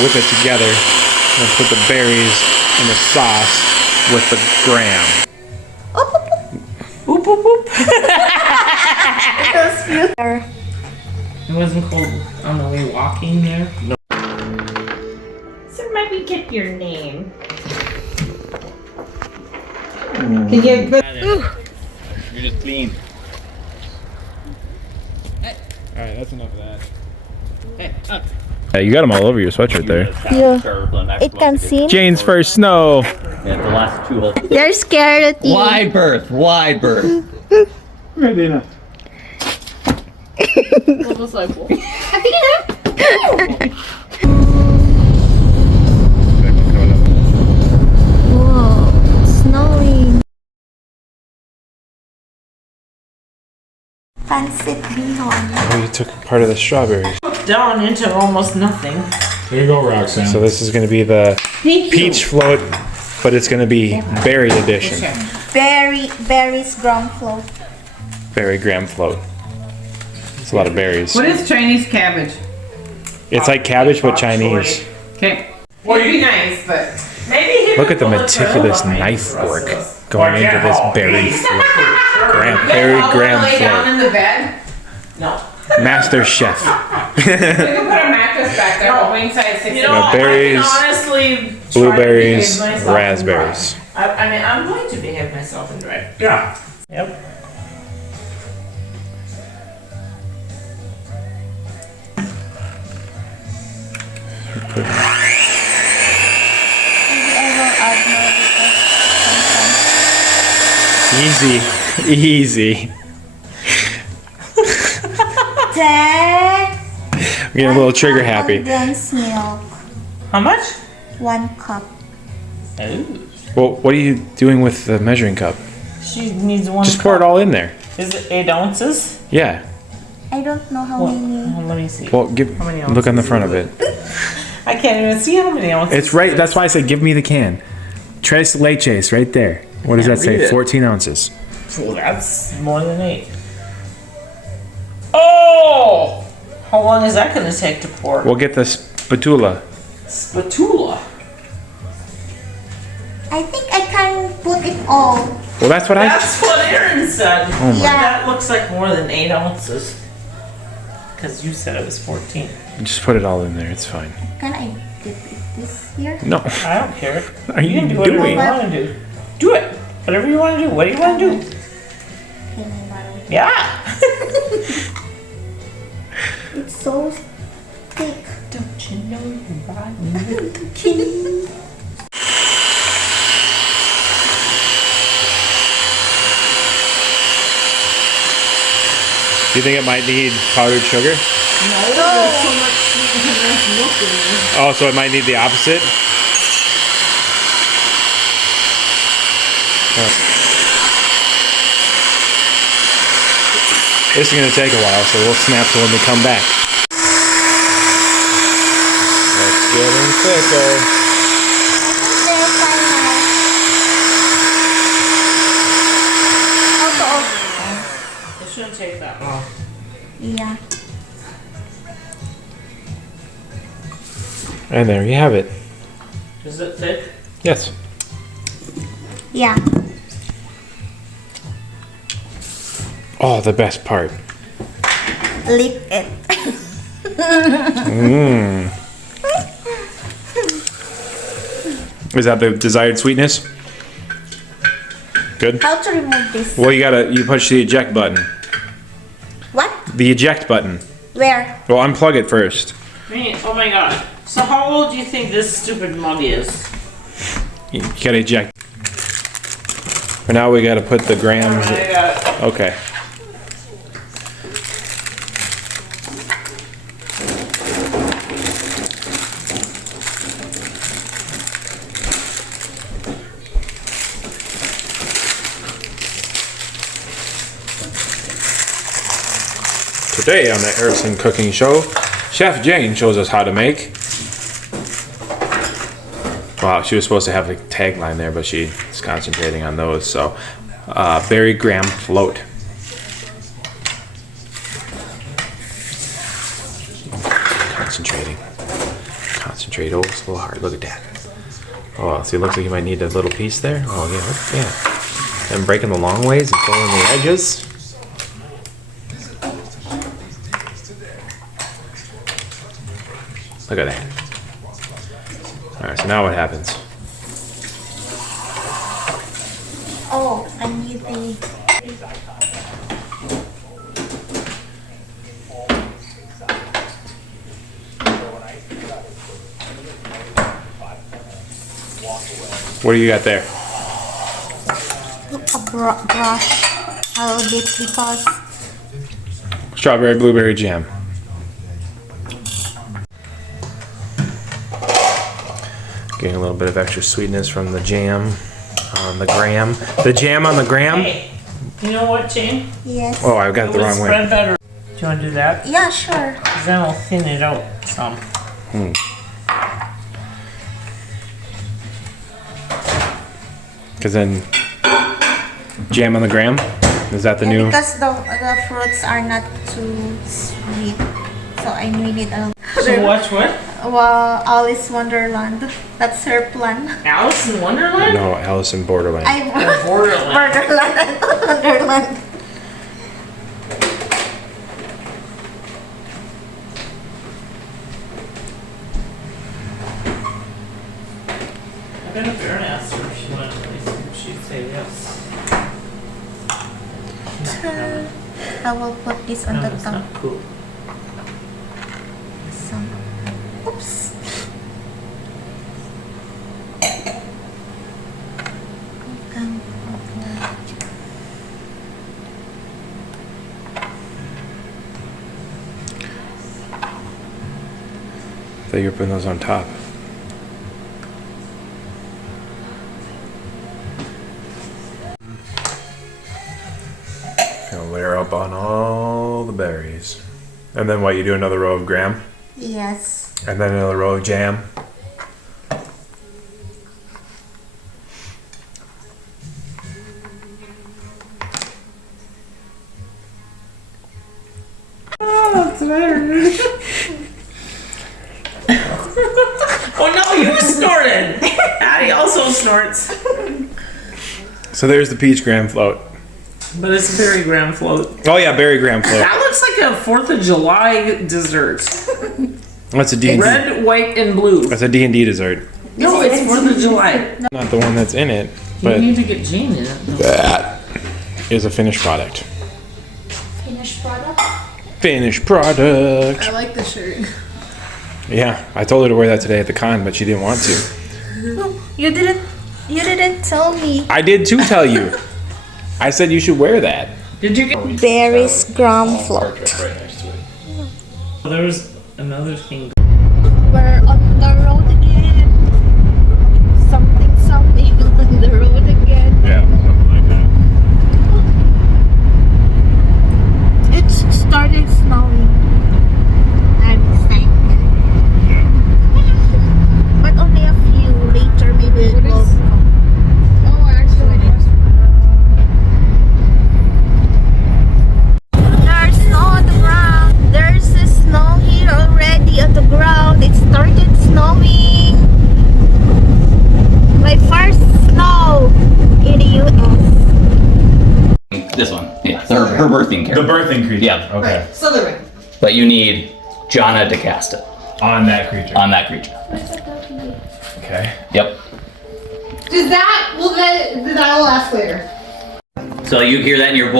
whip it together, and put the berries in the sauce with the graham. Oop, oop, oop. It wasn't cold on the way walking there? No. So maybe get your name. Can you get You're just clean. Alright, that's enough of that. Hey, up. Yeah, you got them all over your sweatshirt there. Yeah. It can see. Jane's first snow. Yeah, the last two holes. They're scared at you. Wide berth, wide berth. Ready enough. Whoa, snowing. Pancit bihon. Oh, you took part of the strawberries. down into almost nothing? There you go, Roxanne. So this is going to be the peach float, but it's going to be berry edition. Berries gram float. Berry graham float. It's a lot of berries. What is Chinese cabbage? It's like cabbage, but Chinese. Okay. Well, it'd be nice, but maybe. Look at the meticulous knife work going into this berry float. Berry graham lay down float. in the bed? No. Master chef. We can put a mattress back there, but wing size 6. You know, berries, I can honestly blueberries, try to behave myself raspberries. I mean, I'm going to behave myself and drive. Yeah. Yep. Easy. Easy. Dad. I'm getting a little trigger happy. Condensed milk. How much? 1 cup. Ooh. Well, what are you doing with the measuring cup? She needs 1 Just pour it all in there. Is it 8 ounces? Yeah. I don't know how many. Let me see. Well, How many look on the ounces front is of it. I can't even see how many ounces. It's right. That's why I said give me the can. Tres leches right there. What does that say? read it. 14 ounces. Well, that's more than 8. Oh! How long is that going to take to pour? We'll get the spatula. Spatula. I think I can put it all. Well, that's what That's what Aaron said. Oh my. Yeah. That looks like more than 8 ounces. Because you said it was 14. Just put it all in there. It's fine. Can I dip this here? No. I don't care. What are you can do whatever doing? you want to do. Do it. Whatever you want to do. What do you want to do? Yeah. It's so thick. Don't you know you're riding with the king? Do you think it might need powdered sugar? No, there's so much sweet and nice milk in there. Oh, so it might need the opposite? This is going to take a while, so we'll snap to when we come back. It's getting thicker. It shouldn't take that long. Yeah. And there you have it. Is it thick? Yes. Yeah. Oh, the best part. Lick it. Is that the desired sweetness? Good. How to remove this? Well, you push the eject button. What? The eject button. Where? Well, unplug it first. Oh my god. So how old do you think this stupid mug is? You gotta eject. For now, we gotta put the grams. I got it. Okay. Today on the Erickson Cooking Show, Chef Jane shows us how to make. Wow, she was supposed to have a tagline there, but she's concentrating on those. So, berry graham float. Concentrating. concentrate. Oh, it's a little hard. Look at that. Oh, see, it looks like you might need a little piece there. Oh, yeah, look, yeah. And breaking the long ways and pulling the edges. Look at that. All right, so now what happens? Oh, I need the. What do you got there? A brush a little bit because Strawberry blueberry jam. Getting a little bit of extra sweetness from the jam on the graham. The jam on the graham? Hey, you know what, Jane? yes. Oh, I got it the wrong way. Spread better. Do you want to do that? Yeah, sure. Because then we'll thin it out some. Because then, jam on the graham? Is that the new? Because the fruits are not too sweet, so I need it a So watch what? Well, Alice Wonderland. That's her plan. Alice in Wonderland? No, Alice in Borderland. Borderland. Borderland and Wonderland. I bet if Erin asked her if she wanted to play some, she'd say yes. I will put this on No, the that's top. not cool. Some. Oops. I thought you were putting those on top. Gonna layer up on all the berries. And then what, you do another row of graham? Yes. And then another row of jam? Oh, that's better. Oh no, you snorted! Addie also snorts. So there's the peach graham float. But it's berry graham float. Oh yeah, berry graham float. That looks like a 4th of July dessert. That's a D&D. Red, white, and blue. That's a D&D dessert. No, it's 4th of July. Not the one that's in it, You but need to get Jane in it. that is a finished product. Finished product. Finished product. I like the shirt. Yeah, I told her to wear that today at the con, but she didn't want to. You didn't tell me. I did too tell you. I said you should wear that. Did you get? Berries gram float. There's another thing. We're on the road again. Something on the road again. Yeah, something like that. It started snowing. I'm thankful. But only a few later, maybe it will come. Oh, actually, There's snow on the ground. There's a snow here already on the ground. It started snowing. My first snow in the US. This one. Yeah, her birthing The character. birthing creature. Yeah. Okay. Slytherin. But you need Jonna to cast it On that creature. on that creature. Okay. Yep. That will ask later. So you hear that in your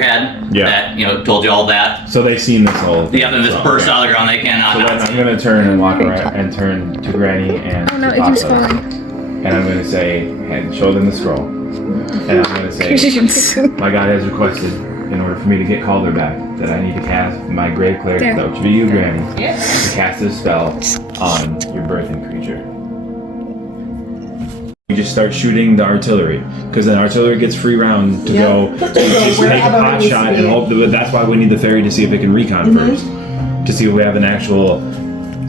head? Yeah. That, told you all that? So they've seen this whole. Yeah, then this burst out of the ground, they cannot. So then I'm gonna turn and walk around and turn to Granny and. Oh no, to it keeps Papa. falling. And I'm gonna say, and show them the scroll. And I'm gonna say, my God has requested, in order for me to get Calder back, that I need to cast my Grave Cleric, There. which would be you, Granny, Yes. to cast this spell on your birthing creature. You just start shooting the artillery, because then artillery gets free round to go. So you just take a pot shot and hope that. That's why we need the fairy to see if it can recon first, to see if we have an actual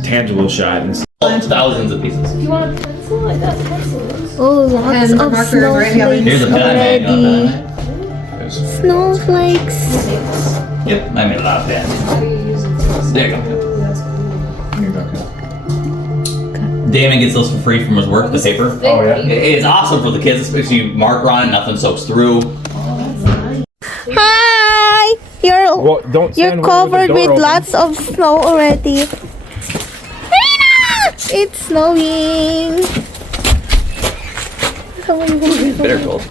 tangible shot. And Thousands of pieces. You want a pencil? I got pencils. Oh, lots And of markers right here. snowflakes Here's a pen. already. Snowflakes. Yep, I made a lot of pens. There you go. Damon gets those for free from his work, the paper. Oh yeah. It's awesome for the kids, especially you marker on it, nothing soaks through. Hi! You're Well, don't you're stand covered the door with open. lots of snow already. Rina! It's snowing. Bitter cold.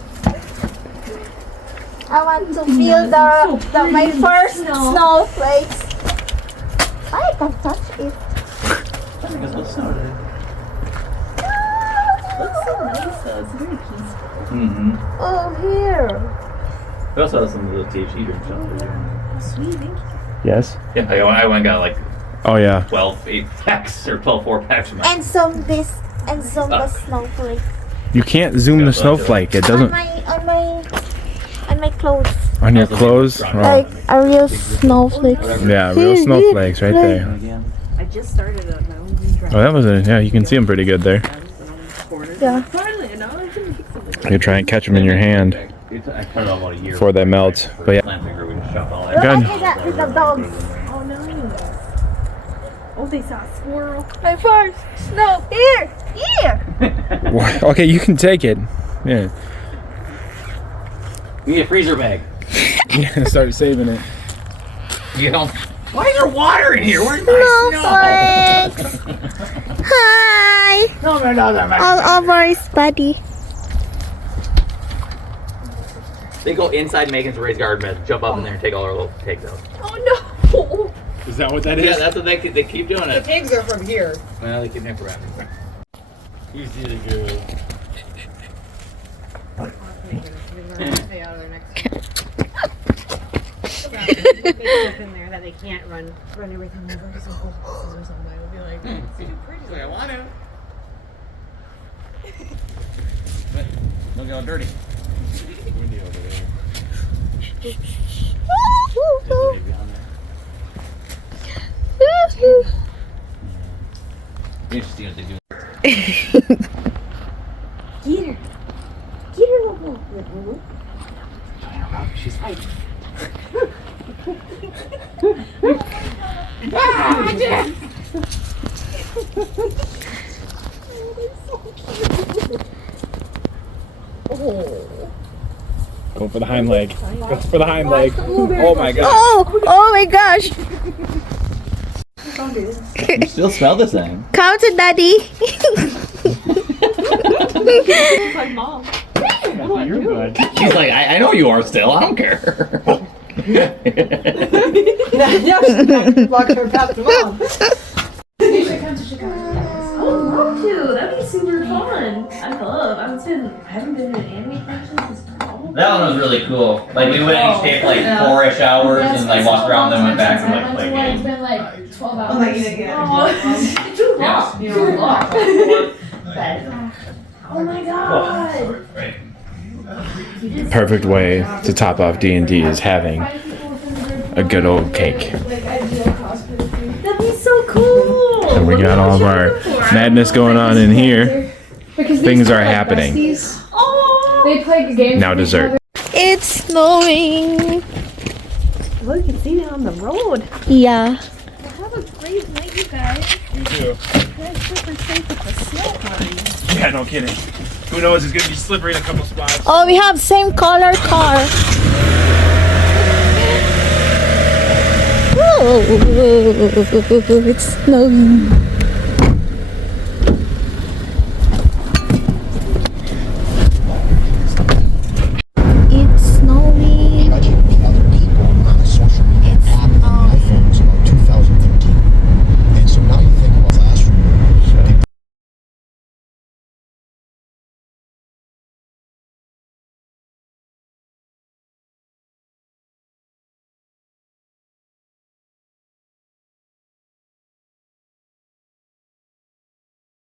I want to feel my first snowflakes. I can touch it. Mm-hmm. Oh, here. We also have some of those THC drinks. Sweet, thank you. Yes. Yeah, I went and got like Oh yeah. 12 8-packs or 12 4-packs from my And some this and some the snowflake. You can't zoom the snowflake. It On doesn't my clothes. on your clothes. Oh. Like a real snowflake. Yeah, real snowflakes right there. I just started on my own drive. Oh, that was a, yeah. You can see them pretty good there. Yeah. Finally, and now I can make some. You try and catch them in your hand I put it on about a year before they melt. But yeah, plant finger, we just chopped all Look that. Good. at that with the dogs. Oh no. Oh, they saw a squirrel. My first snow. Here. okay, you can take it. Yeah. You need a freezer bag. Yeah, start saving it. You know, why is there water in here? Where's my Snowflakes. Hi. snow? No, All over his body. They go inside Megan's raised garden bed, jump up in there and take all our little pigs out. Oh no. Is that what that Yeah, that's what they keep doing it. Pigs are from here. Well, they can never wrap it. You see the girl. Stay out of their next. Big stuff in there that they can't run everything over. So horses or somebody will be like, it's too pretty. I want to. But look how dirty. Windy over there. Interesting what they do. Get her. Get her, little. She's like, Go for the hind leg. Go for the hind leg. Oh my god. Oh my gosh. you still smell the same. Come to daddy. It's like mom. You're good. She's like, I know you are still. I don't care. Walked her past the mom. You should come to Chicago. I would love to. That'd be super fun. I haven't been to an anime function since fall. That one was really cool. Like we went and stayed for like 4-ish hours and like walked around, then went back and like played games. It's been like 12 hours. Oh, It's too long. Too long. Oh my god. Perfect way to top off D&D is having a good old cake. That'd be so cool. And we got all of our madness going on in here. Things are happening. Oh. They play games. Now dessert. It's snowing. Well, you can see it on the road. Yeah. Have a great night, you guys. You too. Drive super safe with the snow party. Yeah, no kidding. Who knows? It's gonna be slippery in a couple spots. Oh, we have same color car. Oh, it's snowing.